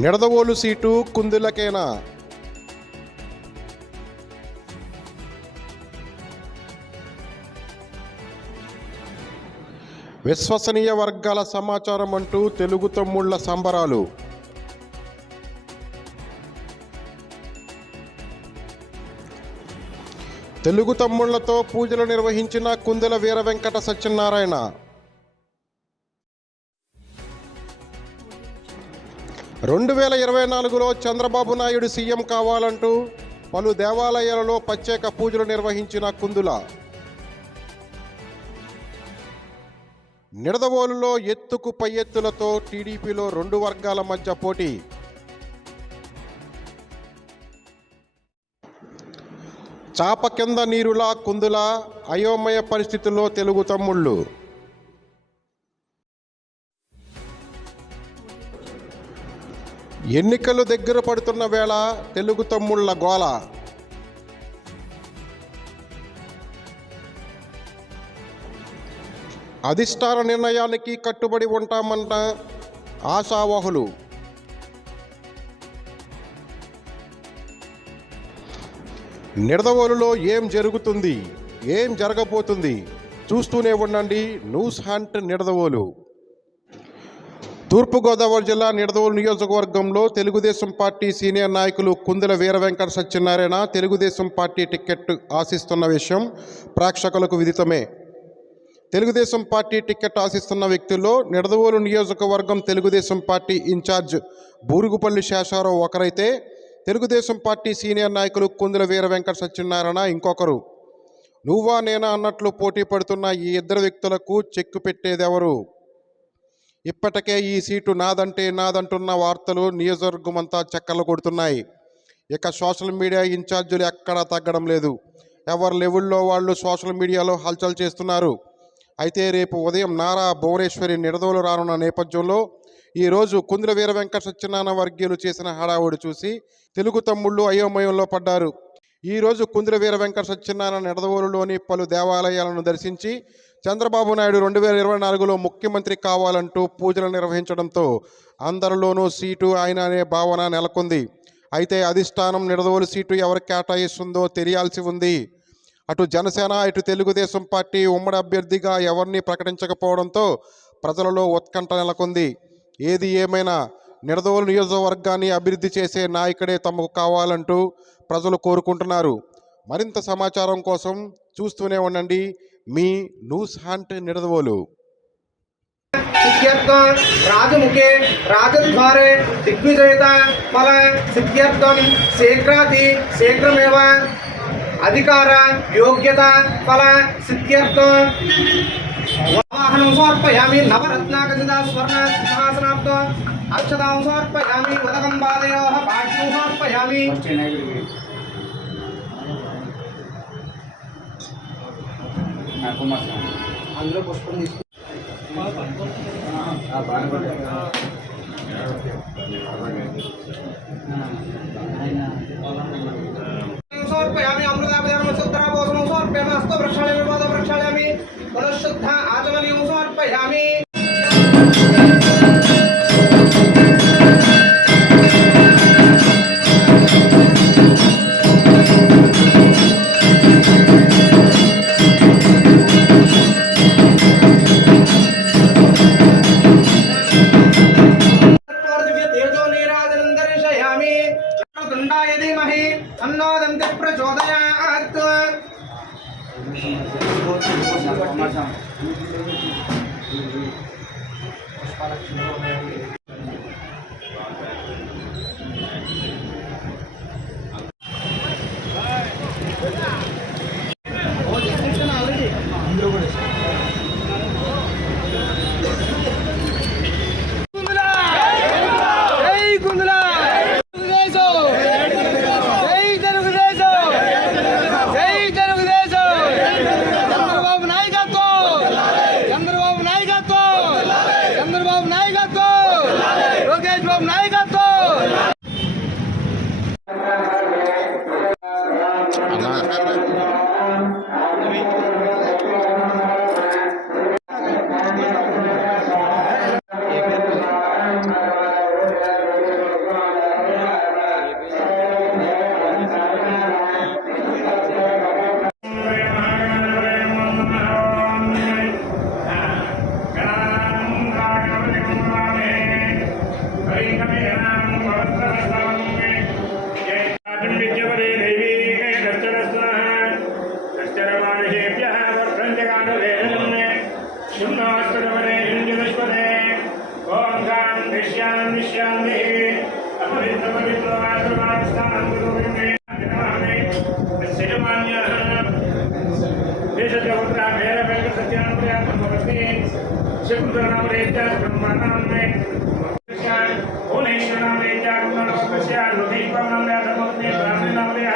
Nidadavolu seat కుందులకేనా? విశ్వసనీయ వర్గాల సమాచారం అంటూ తెలుగు తమ్ముళ్ల సంబరాలు. తెలుగు తమ్ముళ్లతో పూజలు నిర్వహించిన కుందెల వీర వెంకట సత్యనారాయణ. 2024లో చంద్రబాబు నాయుడు సీఎం కావాలంటూ పలు దేవాలయాలలో ప్రత్యేక పూజలు నిర్వహించిన కుందుల. నిడదవోలులో ఎత్తుకు పై ఎత్తులతో టీడీపీలో రెండు వర్గాల మధ్య పోటీ. చాప కింద నీరులా కుందుల, అయోమయ పరిస్థితుల్లో తెలుగు తమ్ముళ్ళు. ఎన్నికలు దగ్గర పడుతున్న వేళ తెలుగు తమ్ముళ్ల గోల. అధిష్టాన నిర్ణయానికి కట్టుబడి ఉంటామన్న ఆశావహులు. నిడదవోలులో ఏం జరుగుతుంది, ఏం జరగబోతుంది చూస్తూనే ఉండండి న్యూస్ హంట్ నిడదవోలు. తూర్పుగోదావరి జిల్లా నిడదవోలు నియోజకవర్గంలో తెలుగుదేశం పార్టీ సీనియర్ నాయకులు కుందెల వీర వెంకట సత్యనారాయణ తెలుగుదేశం పార్టీ టికెట్ ఆశిస్తున్న విషయం ప్రేక్షకులకు విదితమే. తెలుగుదేశం పార్టీ టికెట్ ఆశిస్తున్న వ్యక్తుల్లో నిడదవోలు నియోజకవర్గం తెలుగుదేశం పార్టీ ఇన్ఛార్జ్ బూరుగుపల్లి శేషారావు ఒకరైతే, తెలుగుదేశం పార్టీ సీనియర్ నాయకులు కుందెల వీర వెంకట సత్యనారాయణ ఇంకొకరు. నువ్వా నేనా అన్నట్లు పోటీ పడుతున్న ఈ ఇద్దరు వ్యక్తులకు చెక్కు పెట్టేదెవరు? ఇప్పటికే ఈ సీటు నాదంటే నాదంటున్న వార్తలు నియోజకవర్గమంతా చక్కర్లు కొడుతున్నాయి. ఇక సోషల్ మీడియా ఇన్ఛార్జీలు ఎక్కడా తగ్గడం లేదు. ఎవరి లెవెల్లో వాళ్ళు సోషల్ మీడియాలో హల్చల్ చేస్తున్నారు. అయితే రేపు ఉదయం నారా భువనేశ్వరి నిడదవోలు రానున్న నేపథ్యంలో ఈరోజు కుందెల వీర వెంకట సత్యనారాయణ వర్గీయులు చేసిన హడావుడి చూసి తెలుగు తమ్ముళ్ళు అయోమయంలో పడ్డారు. ఈరోజు కుందెల వీర వెంకట సత్యనారాయణ నిడదవోలులోని పలు దేవాలయాలను దర్శించి చంద్రబాబు నాయుడు 2024లో ముఖ్యమంత్రి కావాలంటూ పూజలు నిర్వహించడంతో అందరిలోనూ సీటు ఆయన అనే భావన నెలకొంది. అయితే అధిష్టానం నిడదవోలు సీటు ఎవరికి కేటాయిస్తుందో తెలియాల్సి ఉంది. అటు జనసేన ఇటు తెలుగుదేశం పార్టీ ఉమ్మడి అభ్యర్థిగా ఎవరిని ప్రకటించకపోవడంతో ప్రజలలో ఉత్కంఠ నెలకొంది. ఏది ఏమైనా నిడదవోలు నియోజకవర్గాన్ని అభివృద్ధి చేసే నాయకుడే తమకు కావాలంటూ ప్రజలు కోరుకుంటున్నారు. మరింత సమాచారం కోసం చూస్తూనే ఉండండి మీ న్యూస్ హంట్ నిడదవోలు. రాజముఖే రాజద్వారే దిగ్విజయత ఫల సిద్ధ్యర్థం శీఘ్రాతి శీఘ్రమేవ అధికార యోగ్యత ఫల సిద్ధ్యర్థం వాహనం సమర్పయామి. నవరత్నాకచిత స్వర్ణ సింహాసనార్థ అక్షతాం సమర్పయామి. ఉదకం బాలయోః పాఠ్యం సమర్పయామి. అందులో పుష్పం తీసుకు సమర్పయామి. అమృతాభరణం శుద్ధాభూషణం సమర్పయామి. హస్త ప్రక్షాళయామి. పాద ప్రక్షాళయామి. పునఃశుద్ధ ఆచమనీయం సమర్పయామి. అన్నోదంతి ప్రచోదయాత్. చంద్రబాబు నాయకత్వం. శకుంతలనామరేత్యా బ్రహ్మనామే భువనేశ్వరనామరేత్యా గుణనామస్య నుదీపనామే ధర్మపత్ని బ్రాహ్మణనామరేయ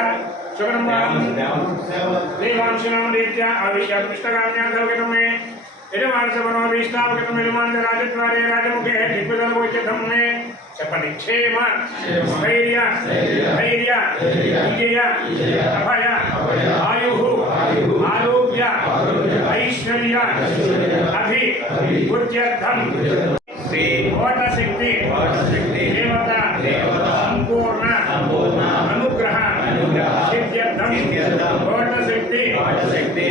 దేవాంశనామరేత్యా ఆవిష్య కృష్ణగామ్యాధవగతమే యజమానసమనోభీష్టావగతం యజమానరాజద్వారే రాజముఖే దిగ్విజలగోచ్యధమ్మే చెప్పండి. క్షేమ స్థైర్య ధైర్య విజయ అభయ ఆయు ఆరోగ్య ఐశ్వర్య అభి బుద్ధ్యర్థం ఓట శక్తి దేవత సంపూర్ణ అనుగ్రహ సిద్ధ్యర్థం ఓట శక్తి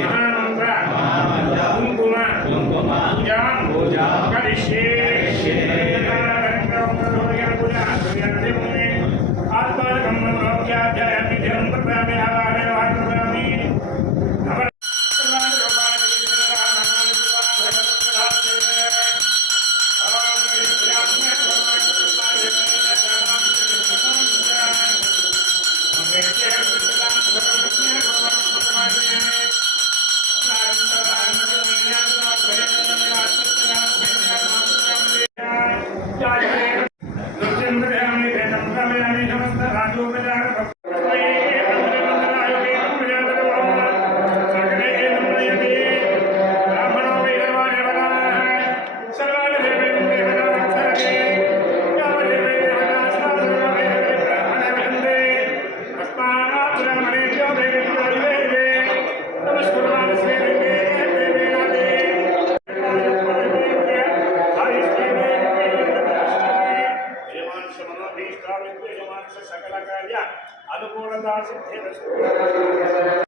మహామంత్ర కుంకుమ పూజా కరిష్యే सकल कार्य अनुकूलता सिद्धिरस्तु।